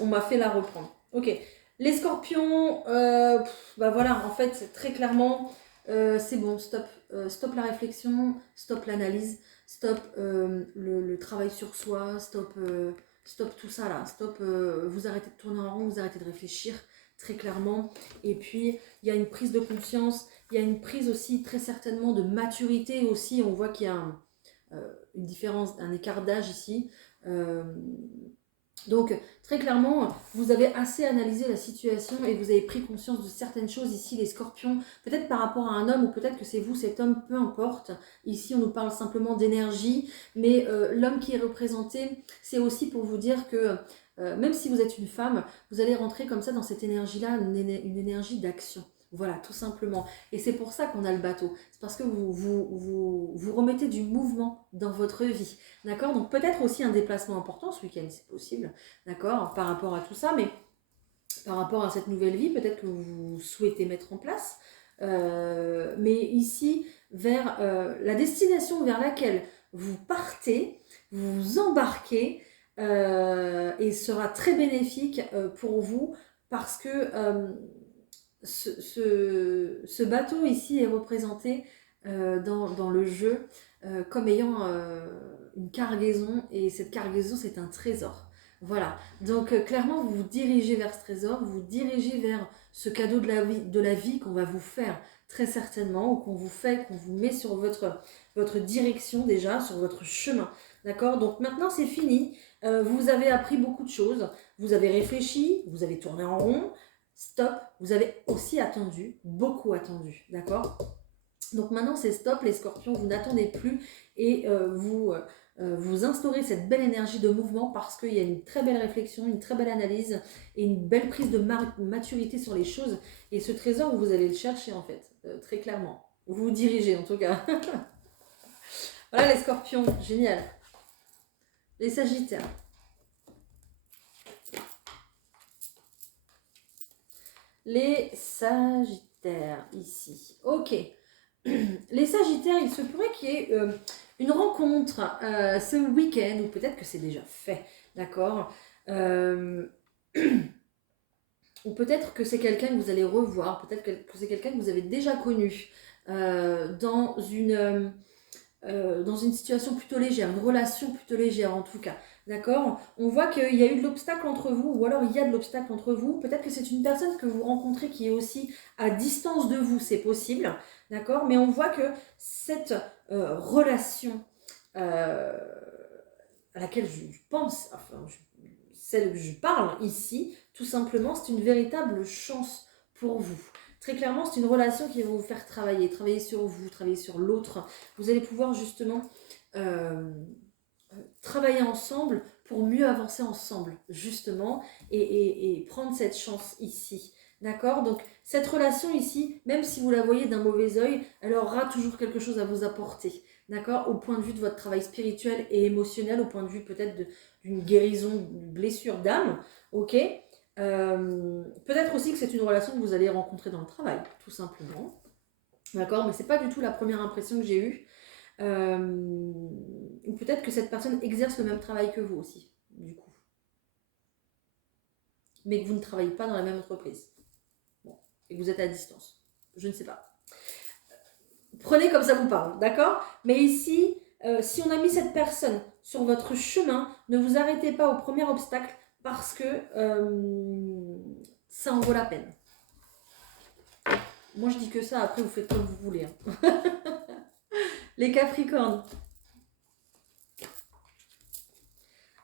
on m'a fait la reprendre. Ok, les scorpions, bah voilà, en fait, très clairement, c'est bon, stop. Stop la réflexion, stop l'analyse, stop le travail sur soi, stop tout ça là, stop, vous arrêtez de tourner en rond, vous arrêtez de réfléchir, très clairement. Et puis, il y a une prise de conscience, il y a une prise aussi très certainement de maturité aussi, on voit qu'il y a une différence, un écart d'âge ici. Donc, très clairement, vous avez assez analysé la situation et vous avez pris conscience de certaines choses ici, les scorpions, peut-être par rapport à un homme ou peut-être que c'est vous, cet homme, peu importe. Ici, on nous parle simplement d'énergie, mais l'homme qui est représenté, c'est aussi pour vous dire que même si vous êtes une femme, vous allez rentrer comme ça dans cette énergie-là, une énergie d'action. Voilà, tout simplement. Et c'est pour ça qu'on a le bateau. C'est parce que vous remettez du mouvement dans votre vie. D'accord? Donc peut-être aussi un déplacement important ce week-end, c'est possible. D'accord? Par rapport à tout ça, mais par rapport à cette nouvelle vie, peut-être que vous souhaitez mettre en place. mais ici, vers la destination vers laquelle vous partez, vous vous embarquez, et sera très bénéfique pour vous parce que ce bateau ici est représenté dans le jeu comme ayant une cargaison, et cette cargaison c'est un trésor. Voilà, donc clairement vous vous dirigez vers ce trésor, vous vous dirigez vers ce cadeau de la vie qu'on va vous faire très certainement, ou qu'on vous fait, qu'on vous met sur votre direction déjà, sur votre chemin. D'accord? Donc maintenant c'est fini, vous avez appris beaucoup de choses, vous avez réfléchi, vous avez tourné en rond, stop, vous avez aussi attendu, beaucoup attendu, d'accord? Donc maintenant c'est stop les scorpions, vous n'attendez plus, et vous instaurez cette belle énergie de mouvement parce qu'il y a une très belle réflexion, une très belle analyse et une belle prise de maturité sur les choses, et ce trésor vous allez le chercher en fait, très clairement. Vous vous dirigez en tout cas. Voilà les scorpions, génial. Les sagittaires. Les sagittaires ici. Ok. Les sagittaires, il se pourrait qu'il y ait une rencontre ce week-end, ou peut-être que c'est déjà fait, d'accord, ou peut-être que c'est quelqu'un que vous allez revoir, peut-être que c'est quelqu'un que vous avez déjà connu dans une situation plutôt légère, une relation plutôt légère en tout cas. D'accord? On voit qu'il y a eu de l'obstacle entre vous, ou alors il y a de l'obstacle entre vous. Peut-être que c'est une personne que vous rencontrez qui est aussi à distance de vous, c'est possible. D'accord? Mais on voit que cette relation à laquelle je pense, enfin, celle que je parle ici, tout simplement, c'est une véritable chance pour vous. Très clairement, c'est une relation qui va vous faire travailler sur vous, travailler sur l'autre. Vous allez pouvoir justement travailler ensemble pour mieux avancer ensemble, justement, et prendre cette chance ici. D'accord? Donc, cette relation ici, même si vous la voyez d'un mauvais œil, elle aura toujours quelque chose à vous apporter. D'accord? Au point de vue de votre travail spirituel et émotionnel, au point de vue peut-être d'une guérison, d'une blessure d'âme. Ok? Peut-être aussi que c'est une relation que vous allez rencontrer dans le travail, tout simplement. D'accord? Mais c'est pas du tout la première impression que j'ai eue. Ou peut-être que cette personne exerce le même travail que vous aussi, du coup. Mais que vous ne travaillez pas dans la même entreprise. Bon. Et que vous êtes à distance. Je ne sais pas. Prenez comme ça vous parle, d'accord? Mais ici, si on a mis cette personne sur votre chemin, ne vous arrêtez pas au premier obstacle parce que ça en vaut la peine. Moi je dis que ça, après vous faites comme vous voulez. Hein. Les Capricornes.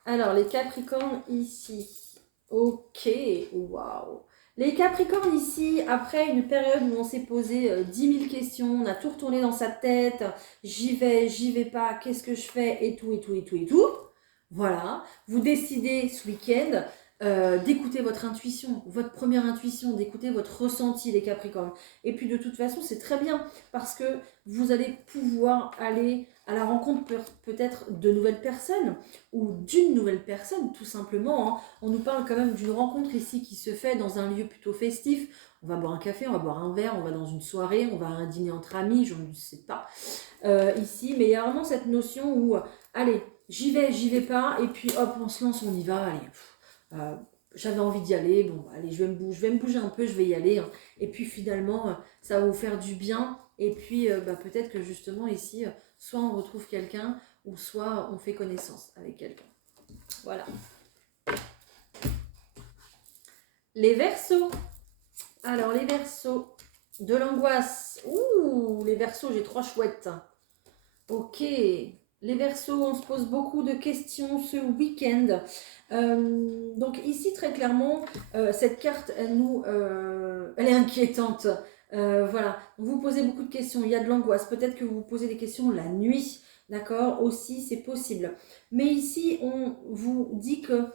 Alors, les Capricornes ici. Ok, waouh. Les Capricornes ici, après une période où on s'est posé 10 000 questions, on a tout retourné dans sa tête, j'y vais pas, qu'est-ce que je fais, et tout, et tout, et tout, et tout. Voilà, vous décidez ce week-end d'écouter votre intuition, votre première intuition, d'écouter votre ressenti, les Capricornes. Et puis de toute façon, c'est très bien parce que vous allez pouvoir aller à la rencontre peut-être de nouvelles personnes ou d'une nouvelle personne, tout simplement. Hein. On nous parle quand même d'une rencontre ici qui se fait dans un lieu plutôt festif. On va boire un café, on va boire un verre, on va dans une soirée, on va à un dîner entre amis, je ne sais pas, ici. Mais il y a vraiment cette notion où, allez, j'y vais pas, et puis hop, on se lance, on y va, allez. J'avais envie d'y aller, bon, allez, je vais me bouger un peu, je vais y aller. Hein. Et puis finalement, ça va vous faire du bien. Et puis peut-être que justement ici, soit on retrouve quelqu'un, ou soit on fait connaissance avec quelqu'un. Voilà. Les Verseaux. Alors, les Verseaux. De l'angoisse. Ouh, les Verseaux, j'ai 3 chouettes. Ok. Les Verseaux, on se pose beaucoup de questions ce week-end. Donc ici, très clairement, cette carte, elle est inquiétante. Voilà, vous posez beaucoup de questions, il y a de l'angoisse. Peut-être que vous vous posez des questions la nuit, d'accord? Aussi, c'est possible. Mais ici, on vous dit que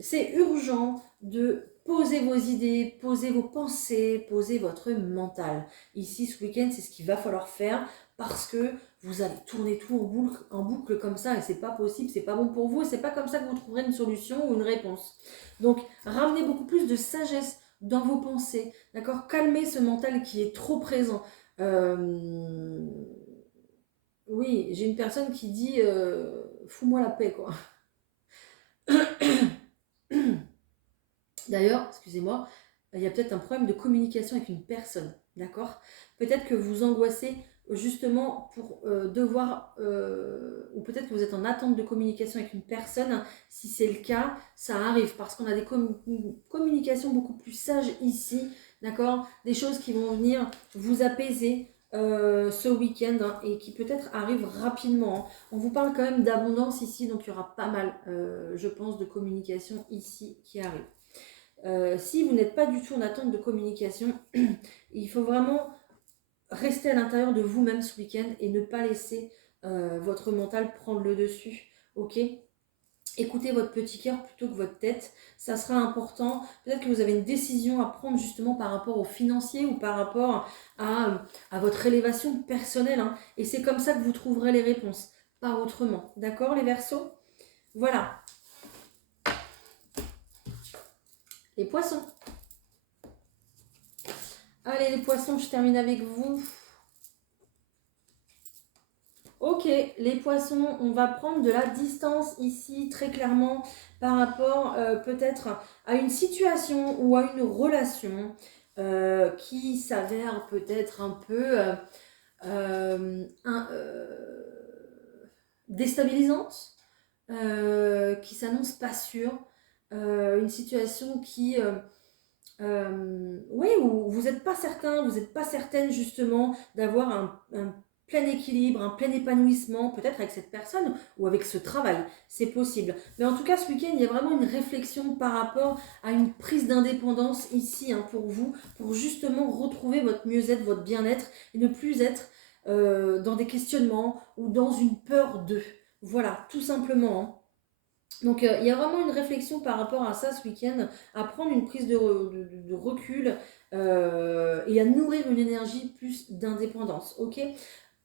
c'est urgent de poser vos idées, poser vos pensées, poser votre mental. Ici, ce week-end, c'est ce qu'il va falloir faire parce que vous allez tourner tout en boucle comme ça et c'est pas possible, c'est pas bon pour vous et c'est pas comme ça que vous trouverez une solution ou une réponse. Donc, ramenez beaucoup plus de sagesse dans vos pensées, d'accord? Calmez ce mental qui est trop présent. Oui, j'ai une personne qui dit fous-moi la paix, quoi. D'ailleurs, excusez-moi, il y a peut-être un problème de communication avec une personne, d'accord? Peut-être que vous angoissez justement pour devoir, ou peut-être que vous êtes en attente de communication avec une personne. Si c'est le cas, ça arrive parce qu'on a des communications beaucoup plus sages ici, d'accord? Des choses qui vont venir vous apaiser. Ce week-end hein, et qui peut-être arrive rapidement. Hein. On vous parle quand même d'abondance ici, donc il y aura pas mal, je pense, de communication ici qui arrive. Si vous n'êtes pas du tout en attente de communication, il faut vraiment rester à l'intérieur de vous-même ce week-end et ne pas laisser votre mental prendre le dessus. Ok? Écoutez votre petit cœur plutôt que votre tête, ça sera important. Peut-être que vous avez une décision à prendre justement par rapport au financier ou par rapport à votre élévation personnelle. Hein. Et c'est comme ça que vous trouverez les réponses, pas autrement. D'accord les Verseaux? Voilà, les poissons. Allez les poissons, je termine avec vous. Ok, les poissons, on va prendre de la distance ici très clairement par rapport peut-être à une situation ou à une relation qui s'avère peut-être un peu déstabilisante, qui s'annonce pas sûre, une situation qui... oui, où vous n'êtes pas certain, vous n'êtes pas certaine justement d'avoir un plein équilibre, un plein épanouissement, peut-être avec cette personne ou avec ce travail, c'est possible. Mais en tout cas, ce week-end, il y a vraiment une réflexion par rapport à une prise d'indépendance ici hein, pour vous, pour justement retrouver votre mieux-être, votre bien-être et ne plus être dans des questionnements ou dans une peur d'eux. Voilà, tout simplement. Hein. Donc il y a vraiment une réflexion par rapport à ça ce week-end, à prendre une prise de recul et à nourrir une énergie plus d'indépendance, ok?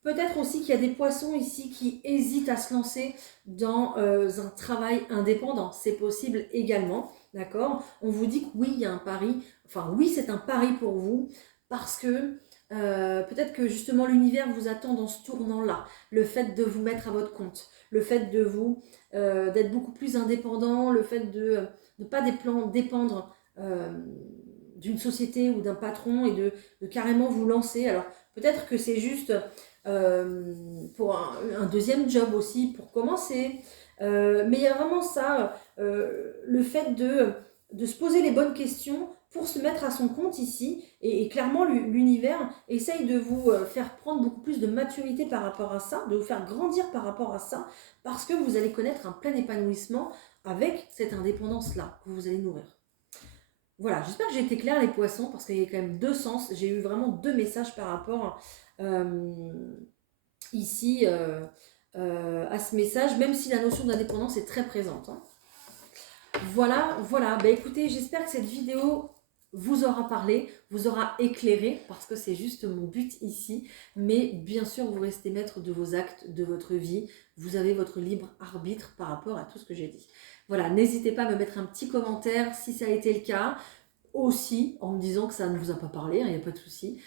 Peut-être aussi qu'il y a des poissons ici qui hésitent à se lancer dans un travail indépendant, c'est possible également, d'accord? On vous dit que oui, il y a un pari, enfin oui, c'est un pari pour vous, parce que peut-être que justement l'univers vous attend dans ce tournant-là, le fait de vous mettre à votre compte, le fait de vous d'être beaucoup plus indépendant, le fait de ne pas dépendre d'une société ou d'un patron et de carrément vous lancer. Alors peut-être que c'est juste pour un deuxième job aussi, pour commencer. Mais il y a vraiment ça, le fait de se poser les bonnes questions pour se mettre à son compte ici. Et clairement, l'univers essaye de vous faire prendre beaucoup plus de maturité par rapport à ça, de vous faire grandir par rapport à ça, parce que vous allez connaître un plein épanouissement avec cette indépendance-là que vous allez nourrir. Voilà, j'espère que j'ai été claire les poissons, parce qu'il y a quand même deux sens. J'ai eu vraiment deux messages par rapport ici à ce message, même si la notion d'indépendance est très présente. Hein. Voilà, voilà. Bah, écoutez, j'espère que cette vidéo vous aura parlé, vous aura éclairé, parce que c'est juste mon but ici. Mais bien sûr, vous restez maître de vos actes, de votre vie. Vous avez votre libre arbitre par rapport à tout ce que j'ai dit. Voilà, n'hésitez pas à me mettre un petit commentaire si ça a été le cas. Aussi, en me disant que ça ne vous a pas parlé, il n'y a pas de souci.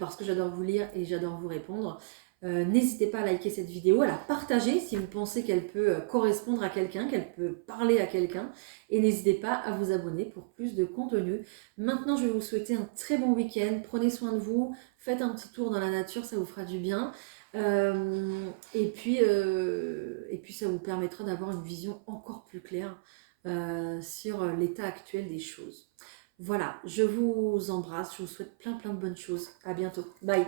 Parce que j'adore vous lire et j'adore vous répondre. N'hésitez pas à liker cette vidéo, à la partager si vous pensez qu'elle peut correspondre à quelqu'un, qu'elle peut parler à quelqu'un. Et n'hésitez pas à vous abonner pour plus de contenu. Maintenant, je vais vous souhaiter un très bon week-end. Prenez soin de vous. Faites un petit tour dans la nature, ça vous fera du bien. Et puis, ça vous permettra d'avoir une vision encore plus claire sur l'état actuel des choses. Voilà, je vous embrasse, je vous souhaite plein de bonnes choses. À bientôt. Bye.